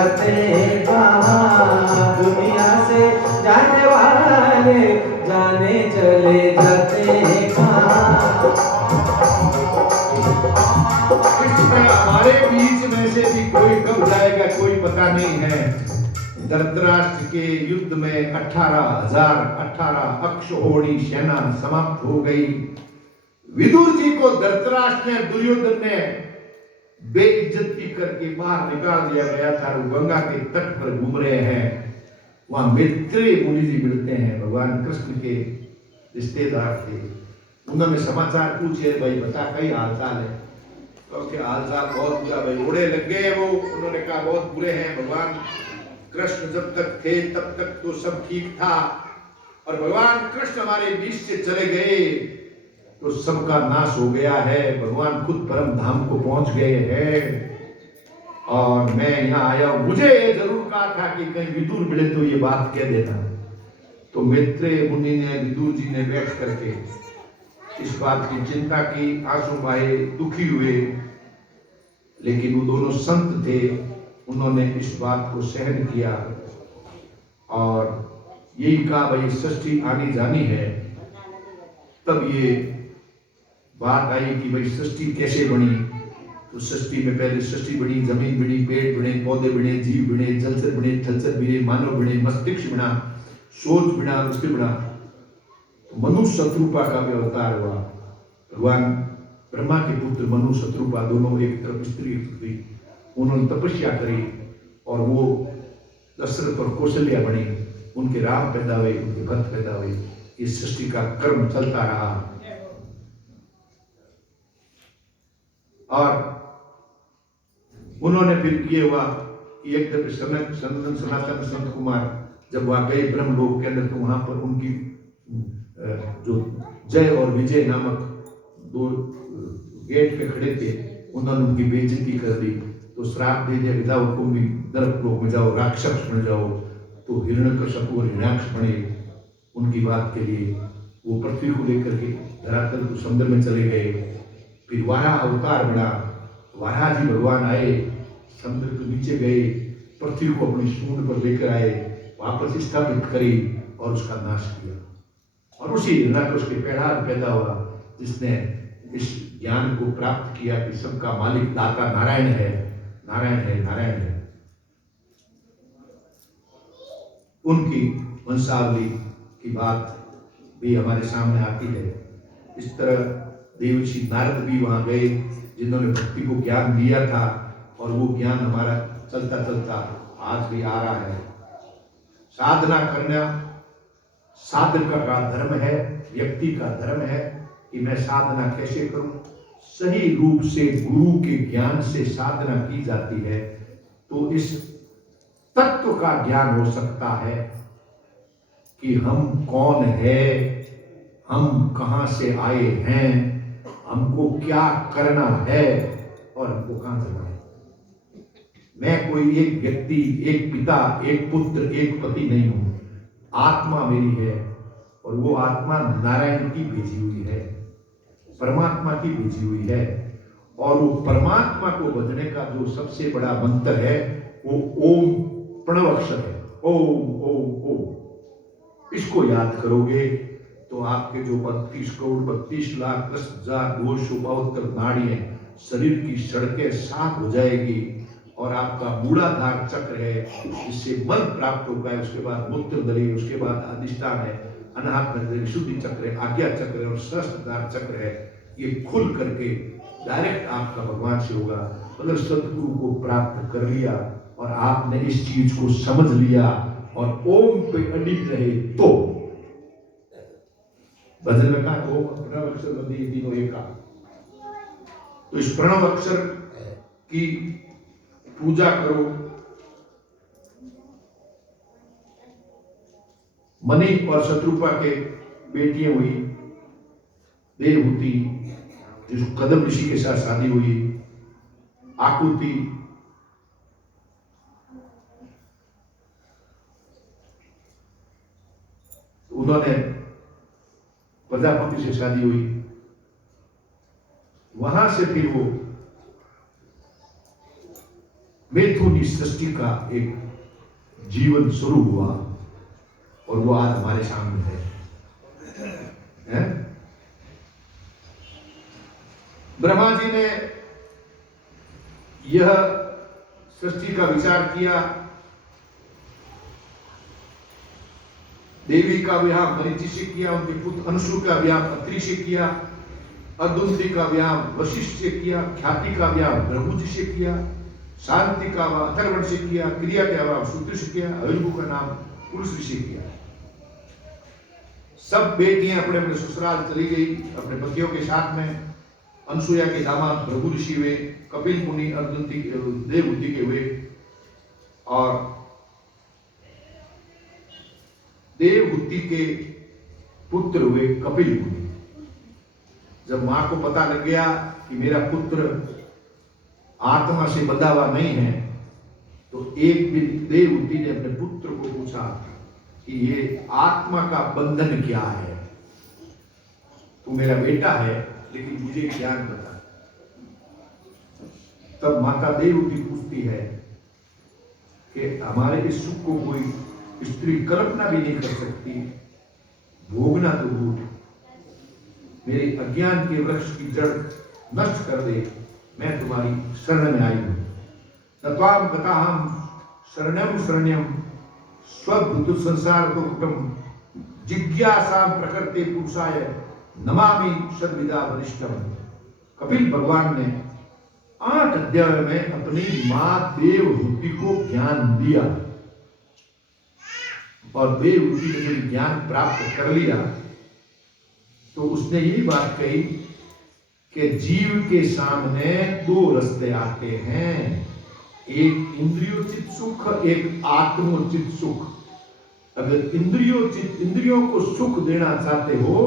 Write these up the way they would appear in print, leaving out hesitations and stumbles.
जाते कहाँ, दुनिया से जाने वाले जाने चले जाते कहाँ। हमारे बीच में से भी कोई कब जाएगा कोई पता नहीं है। धृतराष्ट्र के युद्ध में 18 अक्षौहिणी सेना समाप्त हो गई। विदुर जी को धृतराष्ट्र ने, दुर्योधन ने बेइज्जती करके बाहर निकाल दिया गया था। वो गंगा के तट पर घूम रहे हैं। वहां मैत्रेय मुनि जी मिलते हैं, भगवान कृष्ण के रिश्तेदार थे। उन्होंने समाचार पूछे, भाई बता कई हालचाल है? तो क्या हालचाल बहुत बुरा भाई, उड़े लग गए वो। उन्होंने कहा बहुत बुरे हैं भगवान कृष्ण जब तक थे तब तक तो सब ठीक था, और भगवान कृष्ण हमारे बीच से चले गए तो सबका नाश हो गया है। भगवान खुद परम धाम को पहुंच गए हैं और मैं यहाँ आया हूं। मुझे ये जरूर कहा था कि कहीं विदुर मिले तो ये बात कह देना। तो मैत्रेय मुनि ने, विदुर जी ने बैठ करके इस बात की चिंता की, आंसू बहाए, दुखी हुए। लेकिन वो दोनों संत थे, उन्होंने इस बात को सहन किया और यही कहा भाई सृष्टि आनी जानी है। तब ये बात आई कि भाई सृष्टि कैसे बनी। तो सृष्टि में पहले सृष्टि बनी, जमीन बनी, पेड़ बने, पौधे बने, जीव बने, जलचर बने, थलचर बने, मानव बने, मस्तिष्क बना, सोच बना, उसके बना। तो मनु शत्रुपा का भी अवतार हुआ। भगवान ब्रह्मा के पुत्र मनु शत्रुपा दोनों एक तरफ स्त्री थी। उन्होंने तपस्या करी और वो दशरथ और कौशल्या बनी। उनके राम पैदा हुए, उनके भक्त पैदा हुए। इस सृष्टि का कर्म चलता रहा और उन्होंने फिर ये हुआ कि एक दफे सनातन संत कुमार जब वहां गए ब्रह्मलोक के अंदर, तो वहां पर उनकी जो जय और विजय नामक दो गेट पे खड़े थे, उन्होंने उनकी बेइज्जती कर दी। तो श्राप दे दिया कि जाओ तुम भी नरकलोक में जाओ, राक्षस बन जाओ। तो हिरण्यकश्यप और हिरण्याक्ष बने उनकी बात के लिए। वो पृथ्वी को लेकर के धरातल को समुद्र में चले गए। फिर वारा अवतार बना, वारा जी भगवान आए, समुद्र के नीचे गए, पृथ्वी को अपनी सूंड पर लेकर आए, वापस स्थापित करी और उसका नाश किया। और उसी हिरण्याकश के पेड़ार पैदा हुआ जिसने इस ज्ञान को प्राप्त किया कि सबका मालिक दाता नारायण है, नारायण है, नारायण है। उनकी वंशावली की बात भी हमारे सामने आती है। इस तरह देवर्षि नारद भी वहां गए, जिन्होंने भक्ति को ज्ञान दिया था, और वो ज्ञान हमारा चलता चलता आज भी आ रहा है। साधना करना साधक का धर्म है, व्यक्ति का धर्म है कि मैं साधना कैसे करूं। सही रूप से गुरु के ज्ञान से साधना की जाती है तो इस तत्व का ज्ञान हो सकता है कि हम कौन है, हम कहां से आए हैं, हमको क्या करना है और हमको कहां जाना है। मैं कोई एक व्यक्ति, एक पिता, एक पुत्र, एक पति नहीं हूं। आत्मा मेरी है और वो आत्मा नारायण की भेजी हुई है, परमात्मा की भेजी हुई है। और वो परमात्मा को बदलने का जो सबसे बड़ा मंत्र है वो ओम प्रणव अक्षर है। ओम ओम ओम। इसको याद करोगे तो आपके जो 32 करोड़ 32 लाख 10,272 नाड़ियां, शरीर की सड़कें साफ हो जाएगी और आपका मूलाधार चक्र है जिससे मन प्राप्त होगा है। उसके बाद मूत्र दली, उसके बाद अधिष्ठान है, अनाहत विशुद्धि चक्र है, आज्ञा चक्र है और सहस्त्रधार चक्र है। ये खुल करके डायरेक्ट आपका भगवान से होगा। अगर सतगुरु को प्राप्त कर लिया और आपने इस चीज को समझ लिया और ओम पे अडिग रहे तो भजन में कहा ओम प्रणव अक्षर बदी तीनों एक का। तो इस प्रणव अक्षर की पूजा करो। मणि और शत्रुपा के बेटियां हुई, देवहूति जिसको कदम ऋषि के साथ शादी हुई, आकुति, उन्होंने प्रजापति से शादी हुई। वहां से फिर वो मैथुन इस सृष्टि का एक जीवन शुरू हुआ और वो आज हमारे सामने है? ब्रह्मा जी ने यह सृष्टि का विचार किया, देवी का विवाह मरीचि से किया, उनके पुत्र अंशु का विवाह अत्रि से किया, अदुंति का विवाह वशिष्ठ से किया, ख्याति का विवाह भृगु जी से किया, शांति का विवाह अथर्वण से किया, क्रिया का विवाह सूत्र से किया, अयुर्भु का नाम पुरुष से किया। सब बेटियां अपने अपने ससुराल चली गई अपने पतियों के साथ में। अनसुया के दामाद भृगु ऋषि हुए, कपिल मुनि अदुंति देवहूति के हुए और देवहूति के पुत्र हुए कपिल मुनि। जब मां को पता लग गया कि मेरा पुत्र आत्मा से बंधा हुआ नहीं है, तो एक दिन देवहूति ने अपने पुत्र को पूछा कि ये आत्मा का बंधन क्या है? तू मेरा बेटा है लेकिन मुझे ज्ञान बता। तब माता देवहूति पूछती है कि हमारे इस सुख को कोई स्त्री कल्पना भी नहीं कर सकती, भोगना तो दूर, मेरे अज्ञान के वृक्ष की जड़ नष्ट कर दे, मैं तुम्हारी शरण में आई हूं। तत्वाम गताहम शरणम शरण्यम स्वभूत संसार दुखम जिज्ञासा प्रकृति पुरुषाय नमामि सद्विदा वरिष्ठम। कपिल भगवान ने 8 अध्याय में अपनी मां देवहूति को ज्ञान दिया और देवहूति ने जब ज्ञान प्राप्त कर लिया तो उसने यही बात कही कि जीव के सामने 2 रास्ते आते हैं, एक इंद्रियोचित सुख, एक आत्मोचित सुख। अगर इंद्रियों को सुख देना चाहते हो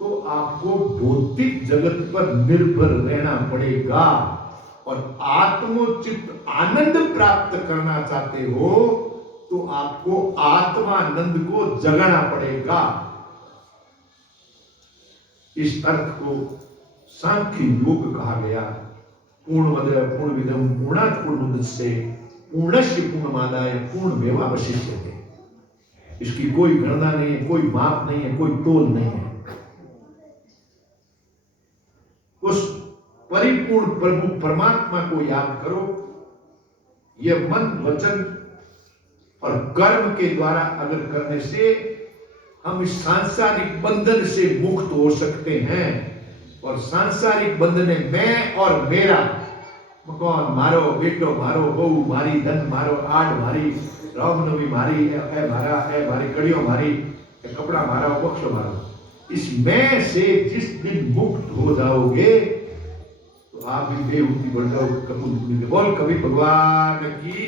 तो आपको भौतिक जगत पर निर्भर रहना पड़ेगा, और आत्मोचित आनंद प्राप्त करना चाहते हो तो आपको आत्मानंद को जगाना पड़ेगा। इस अर्थ को सांख्य योग कहा गया। पूर्णमद पूर्णमिदं पूर्णात् पूर्णमुदच्यते पूर्णस्य पूर्णमादाय पूर्णमेवावशिष्यते। इसकी कोई गणना नहीं है, कोई माप नहीं है, कोई तोल नहीं है। उस परिपूर्ण प्रभु परमात्मा को याद करो। यह मन वचन और कर्म के द्वारा अगर करने से हम इस सांसारिक बंधन से मुक्त हो सकते हैं। और सांसारिक बंधन है मैं और मेरा, मकान मारो, बेटो मारो, बहू मारी, धन मारो, आड़ मारी, रामनवमी मारी, ए मारा, ए मारी कड़ियों मारी, कपड़ा मारा, बक्सो मारो। इस मैं से जिस दिन मुक्त हो जाओगे तो आप भी देवहूति बन जाओगे। कपिल बोल कवि भगवान की।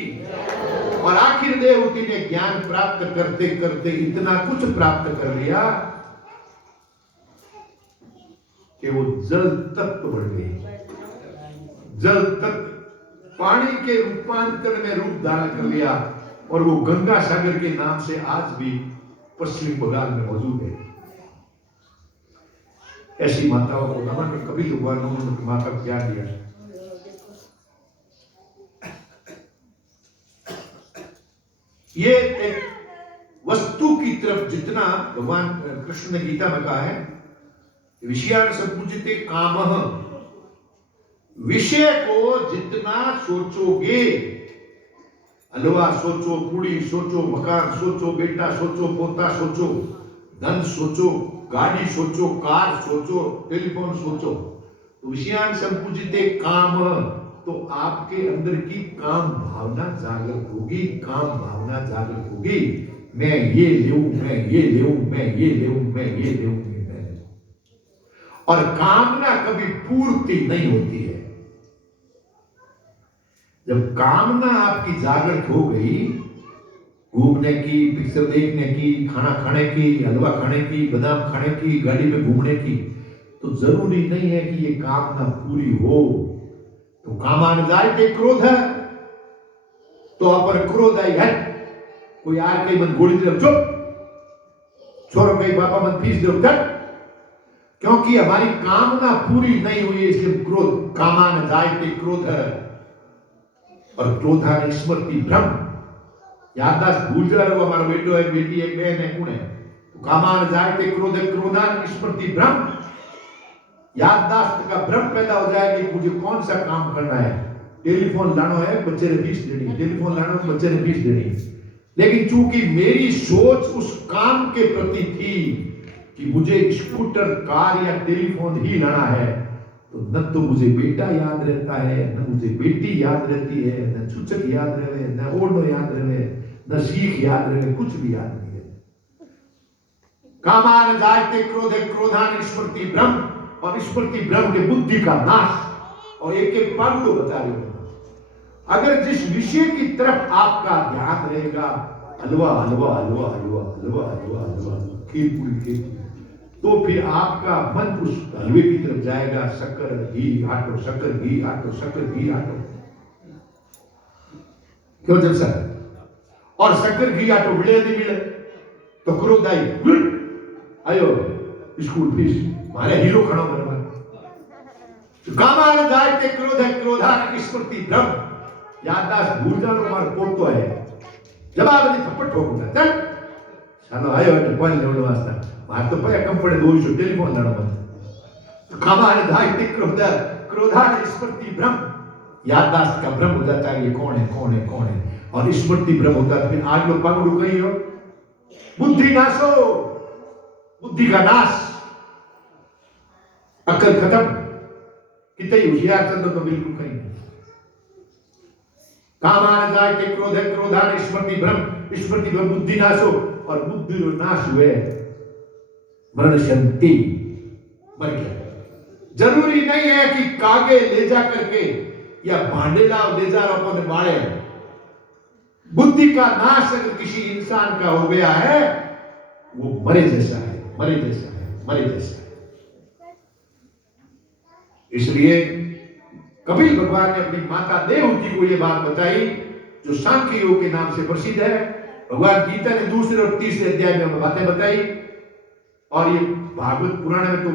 और आखिर देवहूति ने ज्ञान प्राप्त करते करते इतना कुछ प्राप्त कर लिया कि वो जल तत्व बन गई। जल तत्व पानी के रूपांतर में रूप धारण कर लिया और वो गंगा सागर के नाम से आज भी पश्चिम बंगाल में मौजूद है। ऐसी माताओं को नमन। कपिल भगवान ने माता को ज्ञान दिया। ये एक वस्तु की तरफ जितना भगवान कृष्ण ने गीता में कहा है, विषयान संपूजिते कामः, विषय को जितना सोचोगे, हलवा सोचो, पूड़ी सोचो, मकान सोचो, बेटा सोचो, पोता सोचो, धन सोचो, गाड़ी सोचो, कार सोचो, टेलीफोन सोचो, तो विषयान संपूजिते काम, तो आपके अंदर की काम भावना जागृत होगी। काम भावना जागृत होगी, मैं ये लूं, मैं ये लूं, मैं ये लूं, मैं ये लूं, मैं लूं। और कामना कभी पूर्ति नहीं होती है। जब कामना आपकी जागृत हो गई, घूमने की, पिक्चर देखने की, खाना खाने की, हलवा खाने की, बादाम खाने की, गाड़ी में घूमने की, तो जरूरी नहीं है कि ये कामना पूरी हो। तो कामान जायते क्रोध है तो अपर क्रोध आई है। कोई आर कई मन गोली दे चुप, छोरो कई बापा मन फीस दे उधर, क्योंकि हमारी कामना पूरी नहीं हुई, इसलिए क्रोध। कामान जायते क्रोध है। और क्रोधान स्मृति भ्रम, याददाश्त भूल जा रहे हो, हमारा बेटो है, बेटी है, बहन है, कौन है, तो कामान जायते क्रोध क्रोधान स्मृति भ्रम, याददाश्त का भ्रम पैदा हो जाए कि मुझे कौन सा काम करना है, टेलीफोन लाना है, बच्चे ने फीस देनी, टेलीफोन लाना है, बच्चे ने फीस देनी। लेकिन चूंकि मेरी सोच उस काम के प्रति थी कि मुझे स्कूटर, कार या टेलीफोन ही लाना है, तो न तो मुझे बेटा याद रहता है, न मुझे बेटी याद रहती है, न चूचक याद रहे, न ओढ़ो याद रहे, न सीख याद रहे, कुछ भी याद नहीं है। कामान जायते क्रोधे क्रोधान स्मृति भ्रम, और स्मृति भ्रम के बुद्धि का नाश। और एक एक पल को बता रहे हो, अगर जिस विषय की तरफ आपका ध्यान रहेगा, हलवा हलवा हलवा हलवा हलवा हलवा हलवा, खीर पूरी खीर, तो फिर आपका मन उस हलवे की तरफ जाएगा। शक्कर घी आटो, शक्कर घी आटो, शक्कर घी आटो, क्यों जब सर, और शक्कर घी आटो मिले नहीं मिले तो क्रोध आई, आयो स्कूल फीस मारे हीरो खड़ा बराबर। कामान जायते क्रोध है क्रोधान स्मृति भ्रम, याददाश्त भूल जानो, मार पोतो है, जवाब नहीं थप्पड़ ठोकूंगा, चल चलो आयो એટલે કોણ લેવડો વાસ્તા માર તો પયા કમ પડે દોઈશું ટેલિફોન લાડો મત। कामान जायते क्रोध क्रोधान स्मृति भ्रम, याददाश्त का भ्रम हो जाता है, ये कौन है कौन है कौन है, और स्मृति भ्रम होता है। फिर आज लोग पागड़ू कही हो, बुद्धि नाशो, बुद्धि का नाश, अकल खत्म, कितने होशियार चंद्र तो बिल्कुल कहीं नहीं। कामान जायते क्रोध क्रोधान स्मृति भ्रम, स्मृति भ्रम बुद्धि नाशो, और बुद्धि जो नाश हुए मरण शांति, मर गया। जरूरी नहीं है कि कागे ले जा करके या भांडेला ले जा रहा अपने बाड़े, बुद्धि का नाश अगर किसी इंसान का हो गया है, वो मरे जैसा है, मरे जैसा है, मरे जैसा है। इसलिए कपिल भगवान ने अपनी माता देवहूति को यह बात बताई, जो सांख्य योग के नाम से प्रसिद्ध है। भगवान गीता ने दूसरे और तीसरे अध्याय में बातें बताई, और ये भागवत पुराण में तो